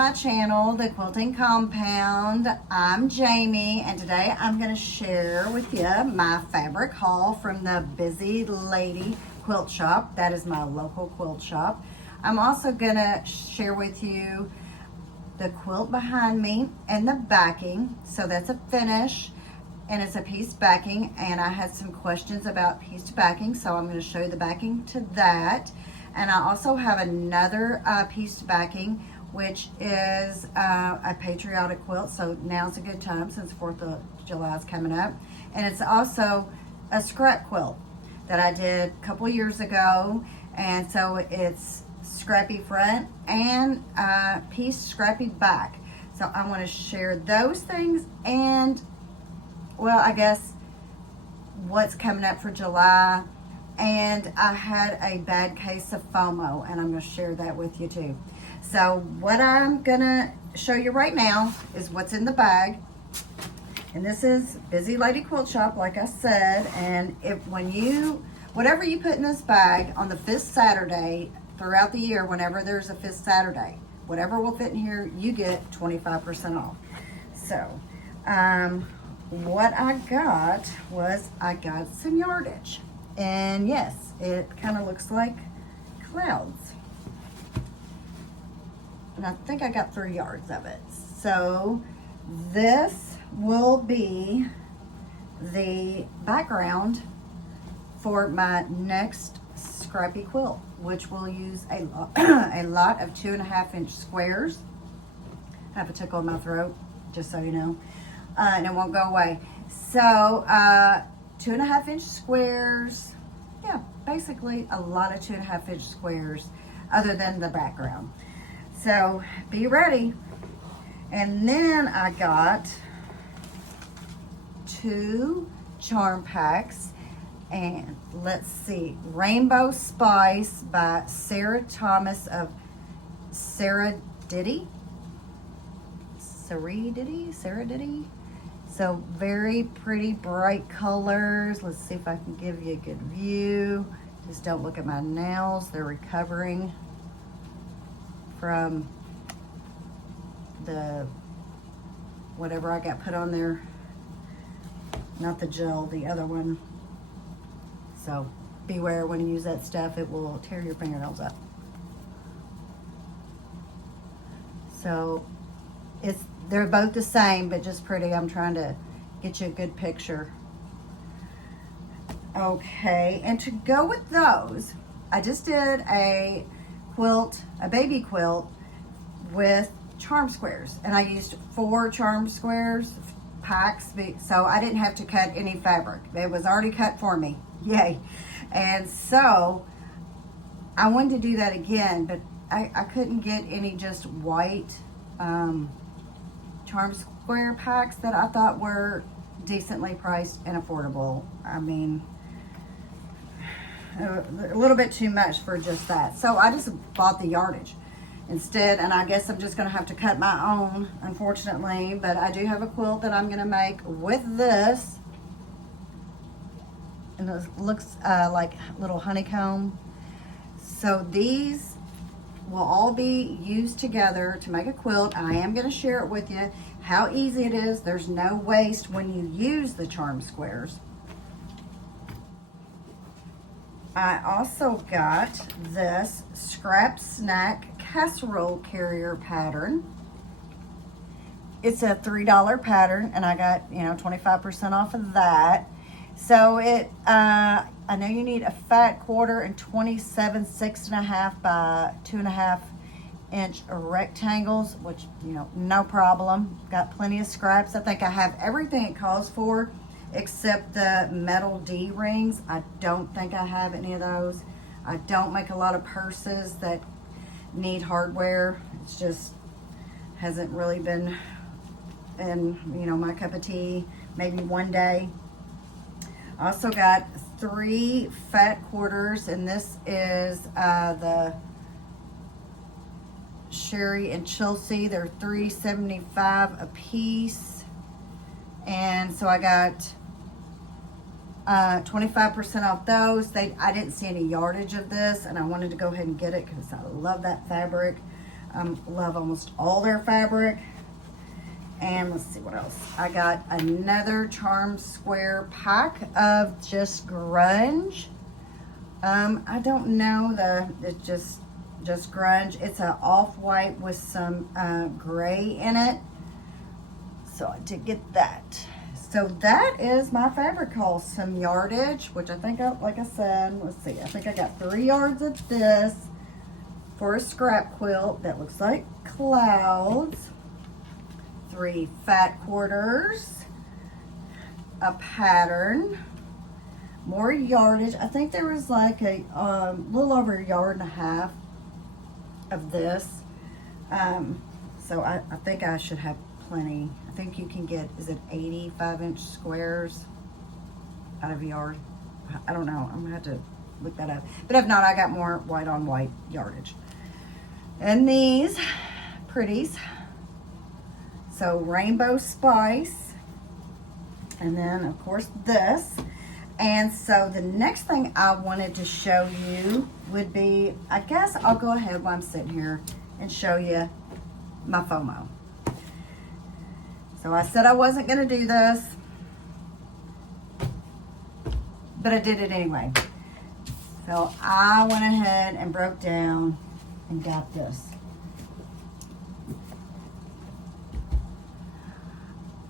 my channel, The Quilting Compound. I'm Jamie, and today I'm going to share with you my fabric haul from the Busy Lady Quilt Shop. That is my local quilt shop. I'm also going to share with you the quilt behind me and the backing. So that's a finish, and it's a pieced backing, and I had some questions about pieced backing, so I'm going to show you the backing to that. And I also have another pieced backing, which is a patriotic quilt, so now's a good time since 4th of July is coming up. And it's also a scrap quilt that I did a couple years ago, and so it's scrappy front and pieced scrappy back. So I want to share those things, and well, I guess what's coming up for July. And I had a bad case of FOMO, and I'm going to share that with you too. So what I'm going to show you right now is what's in the bag. And this is Busy Lady Quilt Shop, like I said. And whatever you put in this bag on the 5th Saturday throughout the year, whenever there's a 5th Saturday, whatever will fit in here, you get 25% off. So what I got was I got some yardage. And yes, it kind of looks like clouds. And I think I got 3 yards of it. So this will be the background for my next scrappy quilt, which will use a lot of 2.5-inch squares. I have a tickle in my throat, just so you know. And it won't go away. So 2.5-inch squares. Yeah, basically a lot of 2.5-inch squares other than the background. So be ready. And then I got 2 charm packs. And let's see, Rainbow Spice by Sarah Thomas of Seradity. So very pretty, bright colors. Let's see if I can give you a good view. Just don't look at my nails. They're recovering from the whatever I got put on there. Not the gel, the other one. So beware when you use that stuff. It will tear your fingernails up. So they're both the same, but just pretty. I'm trying to get you a good picture. Okay, and to go with those, I just did a quilt, a baby quilt with charm squares. And I used 4 charm squares packs, so I didn't have to cut any fabric. It was already cut for me. Yay. And so I wanted to do that again, but I couldn't get any just white charm square packs that I thought were decently priced and affordable. I mean, a little bit too much for just that. So I just bought the yardage instead, and I guess I'm just going to have to cut my own, unfortunately. But I do have a quilt that I'm going to make with this. And it looks like little honeycomb. So these will all be used together to make a quilt. I am going to share it with you how easy it is. There's no waste when you use the charm squares. I also got this Scrap Snack Casserole Carrier pattern. It's a $3 pattern, and I got 25% off of that. So I know you need a fat quarter and 27 6.5 by 2.5-inch rectangles, which, no problem. Got plenty of scraps. I think I have everything it calls for except the metal D rings. I don't think I have any of those. I don't make a lot of purses that need hardware. It's just hasn't really been in, my cup of tea. Maybe one day. Also got 3 fat quarters, and this is the Sherry and Chelsea. They're $3.75 a piece, and so I got 25% off those. I didn't see any yardage of this, and I wanted to go ahead and get it because I love that fabric. Love almost all their fabric. And let's see what else. I got another Charm Square pack of just grunge. I don't know it's just grunge. It's an off-white with some gray in it. So I did get that. So that is my fabric haul. Some yardage, which I think, like I said, let's see. I think I got 3 yards of this for a scrap quilt that looks like clouds. 3 fat quarters, a pattern, more yardage. I think there was like a little over 1.5 yards of this. So I think I should have plenty. I think you can get, is it 85-inch squares out of a yard? I don't know. I'm gonna have to look that up. But if not, I got more white on white yardage. And these pretties. So Rainbow Spice, and then of course this. And so the next thing I wanted to show you would be, I guess I'll go ahead while I'm sitting here and show you my FOMO. So I said I wasn't gonna do this, but I did it anyway. So I went ahead and broke down and got this.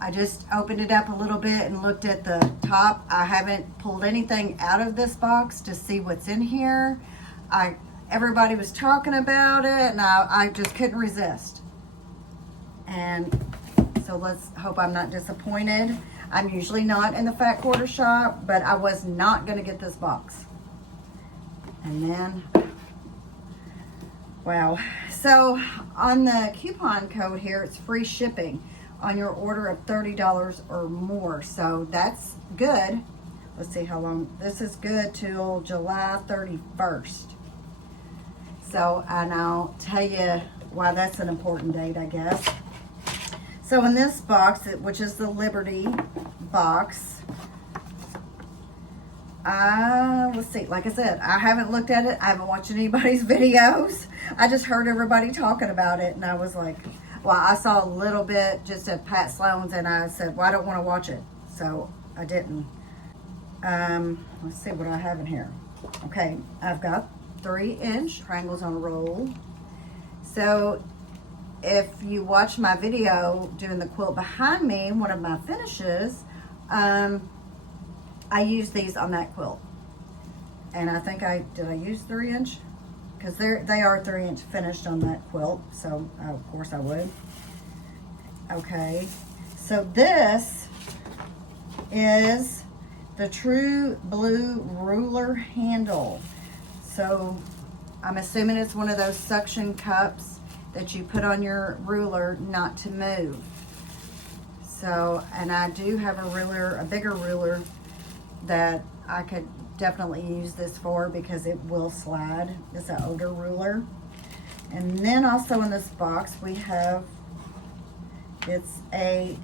I just opened it up a little bit and looked at the top. I haven't pulled anything out of this box to see what's in here. Everybody was talking about it, and I just couldn't resist. And so let's hope I'm not disappointed. I'm usually not in the fat quarter shop, but I was not going to get this box. And then, wow. So on the coupon code here, it's free shipping on your order of $30 or more. So that's good. Let's see how long. This is good till July 31st. So, and I'll tell you why that's an important date, I guess. So in this box, which is the Liberty box, let's see, like I said, I haven't looked at it. I haven't watched anybody's videos. I just heard everybody talking about it, and I was like, well, I saw a little bit just at Pat Sloan's, and I said, well, I don't want to watch it. So I didn't. Let's see what I have in here. Okay, I've got 3-inch triangles on a roll. So if you watch my video doing the quilt behind me, one of my finishes, I used these on that quilt. And I think did I use 3-inch? Because they are 3-inch finished on that quilt, so of course I would. Okay, so this is the True Blue ruler handle. So I'm assuming it's one of those suction cups that you put on your ruler not to move. So, and I do have a ruler, a bigger ruler that I could definitely use this for because it will slide. It's an older ruler. And then also in this box we have, it's a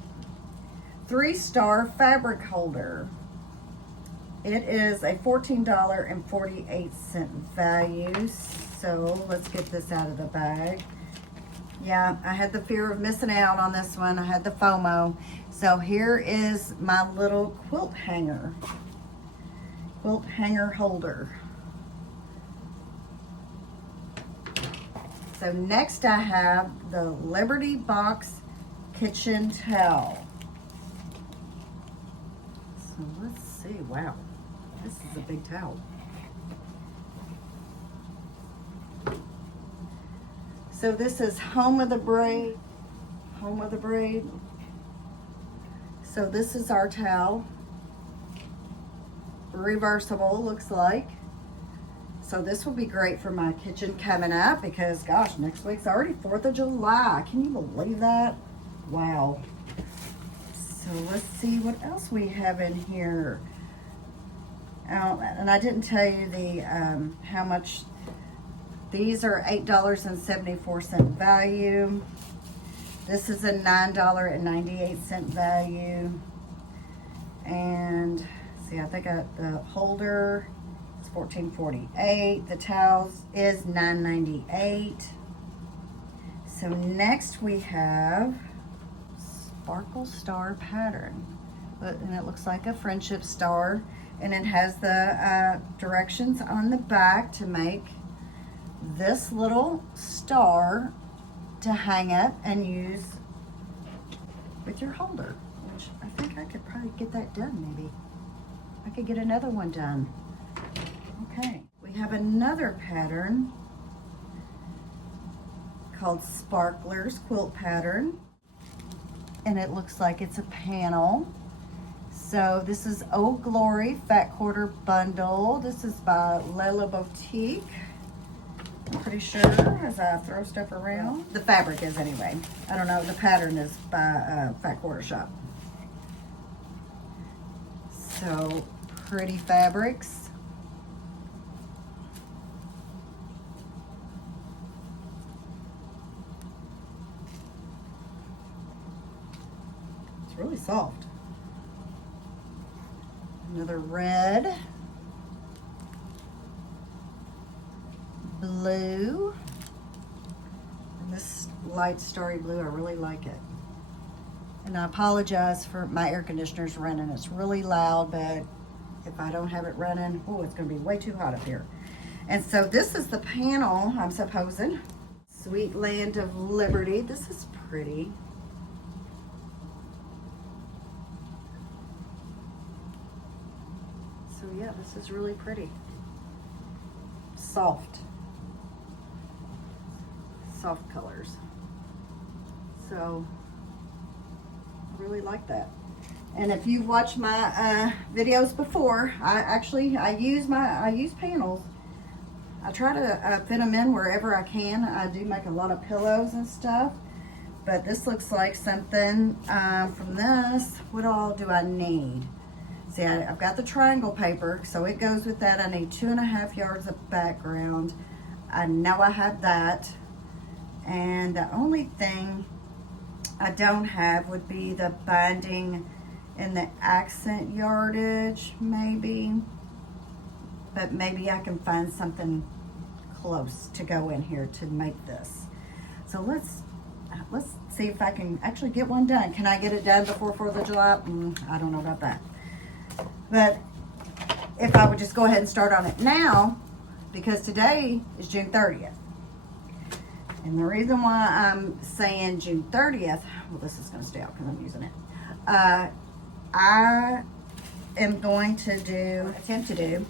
3-star fabric holder. It is a $14.48 value. So let's get this out of the bag. Yeah, I had the fear of missing out on this one. I had the FOMO. So here is my little quilt hanger holder. So next I have the Liberty Box kitchen towel. So let's see, wow, this is a big towel. So this is Home of the Braid. So this is our towel. Reversible, looks like. So this will be great for my kitchen coming up because gosh, next week's already 4th of July. Can you believe that? Wow. So let's see what else we have in here. And I didn't tell you the how much. These are $8.74 value. This is a $9.98 value. And see, I think the holder is $14.48. The towels is $9.98. So next we have Sparkle Star pattern. And it looks like a friendship star. And it has the directions on the back to make this little star to hang up and use with your holder, which I think I could probably get that done maybe. I could get another one done. Okay, we have another pattern called Sparklers quilt pattern. And it looks like it's a panel. So this is Old Glory Fat Quarter Bundle. This is by Lela Boutique. I'm pretty sure, as I throw stuff around. The fabric is anyway. I don't know, the pattern is by Fat Quarter Shop. So, pretty fabrics. It's really soft. Another red. Blue, and this light starry blue, I really like it. And I apologize for my air conditioner's running. It's really loud, but if I don't have it running, oh, it's gonna be way too hot up here. And so this is the panel, I'm supposing. Sweet Land of Liberty. This is pretty. So yeah, this is really pretty. Soft colors. So I really like that. And if you've watched my videos before, I use panels. I try to fit them in wherever I can. I do make a lot of pillows and stuff, but this looks like something from this. What all do I need? See, I've got the triangle paper, so it goes with that. I need 2.5 yards of background. I know I have that. And the only thing I don't have would be the binding and the accent yardage, maybe. But maybe I can find something close to go in here to make this. So let's see if I can actually get one done. Can I get it done before 4th of July? I don't know about that. But if I would just go ahead and start on it now, because today is June 30th. And the reason why I'm saying June 30th, well, this is going to stay out because I'm using it. I am going to attempt to do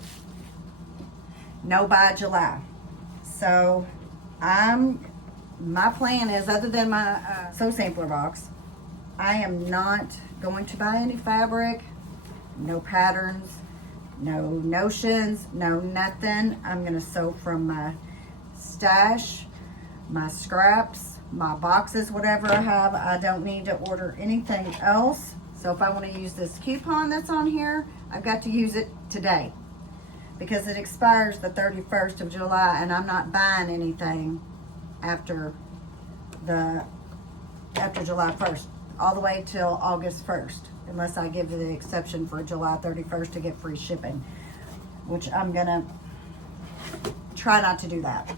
no by July. So my plan is, other than my sew sampler box, I am not going to buy any fabric, no patterns, no notions, no nothing. I'm going to sew from my stash, my scraps, my boxes, whatever I have. I don't need to order anything else. So if I want to use this coupon that's on here, I've got to use it today because it expires the 31st of July, and I'm not buying anything after July 1st, all the way till August 1st, unless I give the exception for July 31st to get free shipping, which I'm gonna try not to do that.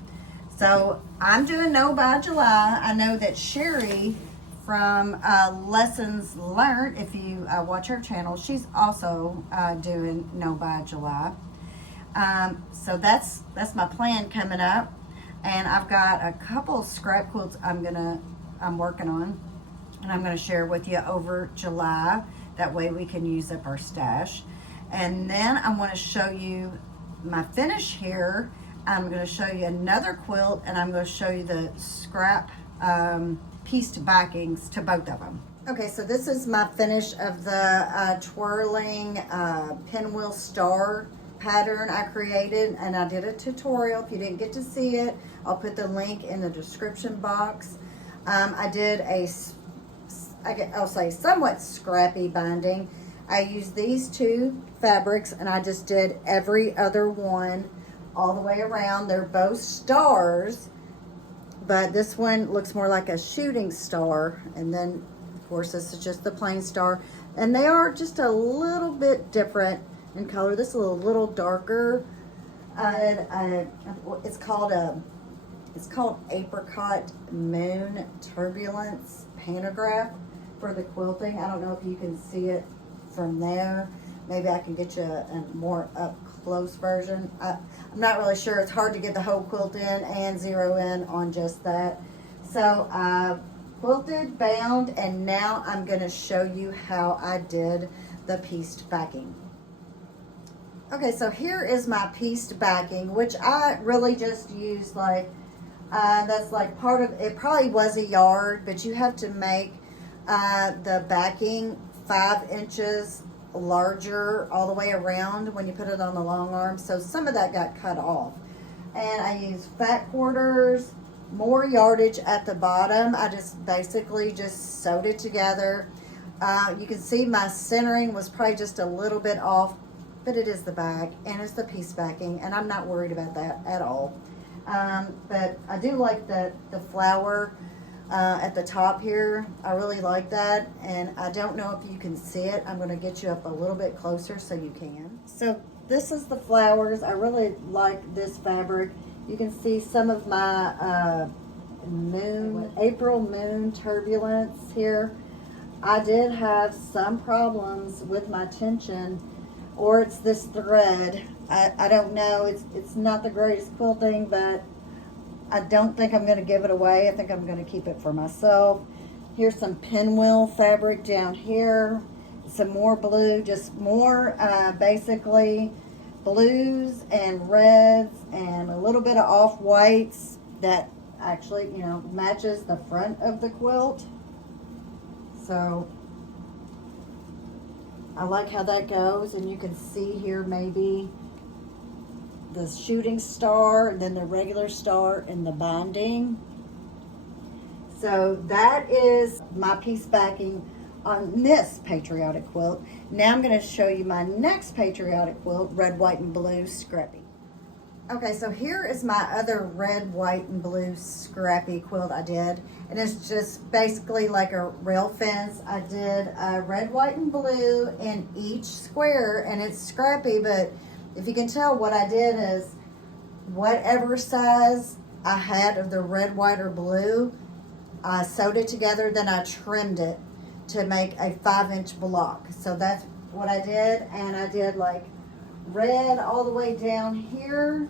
So I'm doing no by July. I know that Sherry from Lessons Learned, if you watch her channel, she's also doing no by July. So that's my plan coming up. And I've got a couple scrap quilts I'm working on, and I'm gonna share with you over July. That way we can use up our stash. And then I want to show you my finish here. I'm going to show you another quilt, and I'm going to show you the scrap pieced backings to both of them. Okay, so this is my finish of the twirling pinwheel star pattern I created, and I did a tutorial. If you didn't get to see it, I'll put the link in the description box. I did I'll say somewhat scrappy binding. I used these two fabrics, and I just did every other one all the way around. They're both stars, but this one looks more like a shooting star, and then of course this is just the plain star, and they are just a little bit different in color. This is a little darker. It's called a It's called Apricot Moon Turbulence Pantograph for the quilting. I don't know if you can see it from there. Maybe I can get you a more up close version. I'm not really sure. It's hard to get the whole quilt in and zero in on just that. So I quilted, bound, and now I'm going to show you how I did the pieced backing. Okay, so here is my pieced backing, which I really just used like, that's like part of, it probably was a yard, but you have to make the backing 5 inches larger all the way around when you put it on the long arm. So some of that got cut off. And I used fat quarters, more yardage at the bottom. I just basically just sewed it together. You can see my centering was probably just a little bit off, but it is the back and it's the piece backing, and I'm not worried about that at all. But I do like the flower at the top here. I really like that, and I don't know if you can see it. I'm going to get you up a little bit closer so you can. So this is the flowers. I really like this fabric. You can see some of my April Moon Turbulence here. I did have some problems with my tension, or it's this thread. I don't know. It's not the greatest quilting, but I don't think I'm going to give it away. I think I'm going to keep it for myself. Here's some pinwheel fabric down here. Some more blue, just more basically blues and reds and a little bit of off-whites that actually, you know, matches the front of the quilt. So I like how that goes, and you can see here maybe the shooting star and then the regular star and the binding. So that is my piece backing on this patriotic quilt. Now I'm going to show you my next patriotic quilt, red, white, and blue scrappy. Okay, so here is my other red, white, and blue scrappy quilt I did. And it's just basically like a rail fence. I did red, white, and blue in each square, and it's scrappy, but if you can tell, what I did is whatever size I had of the red, white, or blue, I sewed it together, then I trimmed it to make a 5-inch block. So that's what I did, and I did like red all the way down here,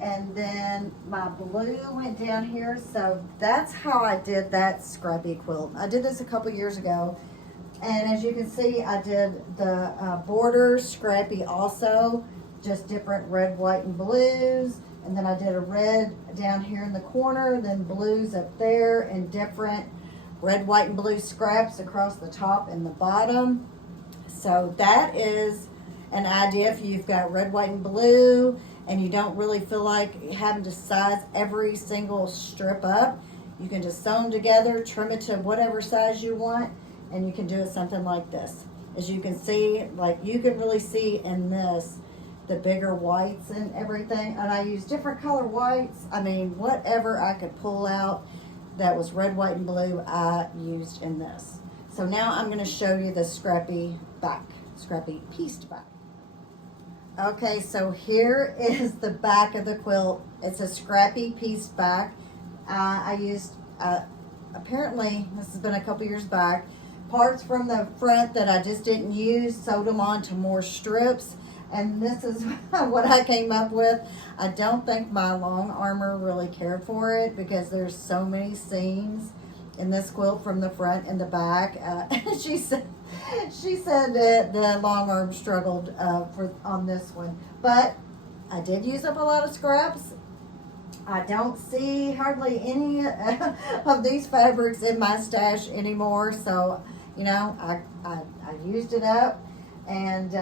and then my blue went down here. So that's how I did that scrappy quilt. I did this a couple years ago, and as you can see, I did the border scrappy also, just different red, white, and blues. And then I did a red down here in the corner, then blues up there, and different red, white, and blue scraps across the top and the bottom. So that is an idea if you've got red, white, and blue and you don't really feel like having to size every single strip up. You can just sew them together, trim it to whatever size you want, and you can do it something like this. As you can see, like you can really see in this, the bigger whites and everything. And I used different color whites. I mean, whatever I could pull out that was red, white, and blue, I used in this. So now I'm going to show you the scrappy back, scrappy pieced back. Okay, so here is the back of the quilt. It's a scrappy pieced back. I used, apparently, this has been a couple years back, parts from the front that I just didn't use, sewed them onto more strips. And this is what I came up with. I don't think my long armor really cared for it because there's so many seams in this quilt from the front and the back. She said that the long arm struggled on this one. But I did use up a lot of scraps. I don't see hardly any of these fabrics in my stash anymore. So, you know, I used it up. And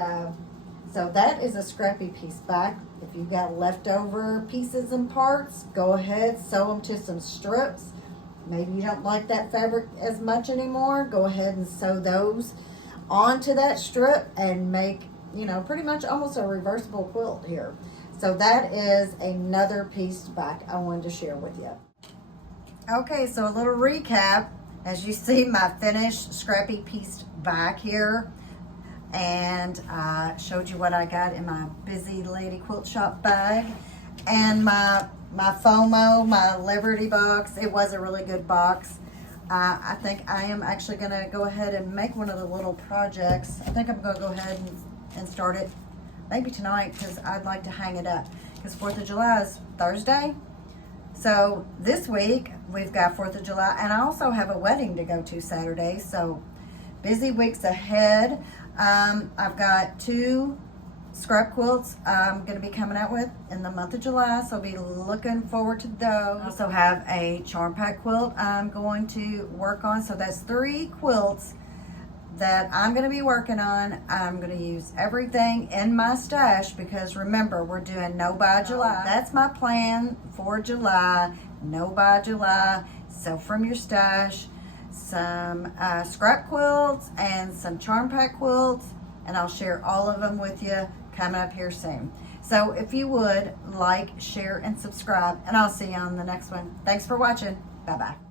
so that is a scrappy piece back. If you've got leftover pieces and parts, go ahead, sew them to some strips. Maybe you don't like that fabric as much anymore. Go ahead and sew those onto that strip and make, you know, pretty much almost a reversible quilt here. So that is another piece back I wanted to share with you. Okay, so a little recap. As you see, my finished scrappy pieced back here. And I showed you what I got in my Busy Lady Quilt Shop bag. And my FOMO, my Liberty box, it was a really good box. I think I am actually going to go ahead and make one of the little projects. I think I'm going to go ahead and start it maybe tonight because I'd like to hang it up. Because 4th of July is Thursday. So this week we've got 4th of July, and I also have a wedding to go to Saturday. So busy weeks ahead. I've got 2 scrap quilts I'm going to be coming out with in the month of July, so I'll be looking forward to those. I also have a charm pack quilt I'm going to work on, so that's 3 quilts that I'm going to be working on. I'm going to use everything in my stash because remember, we're doing no buy July. That's my plan for July, no buy July. So from your stash, some scrap quilts and some charm pack quilts, and I'll share all of them with you coming up here soon. So if you would like, share, and subscribe, and I'll see you on the next one. Thanks for watching. Bye-bye.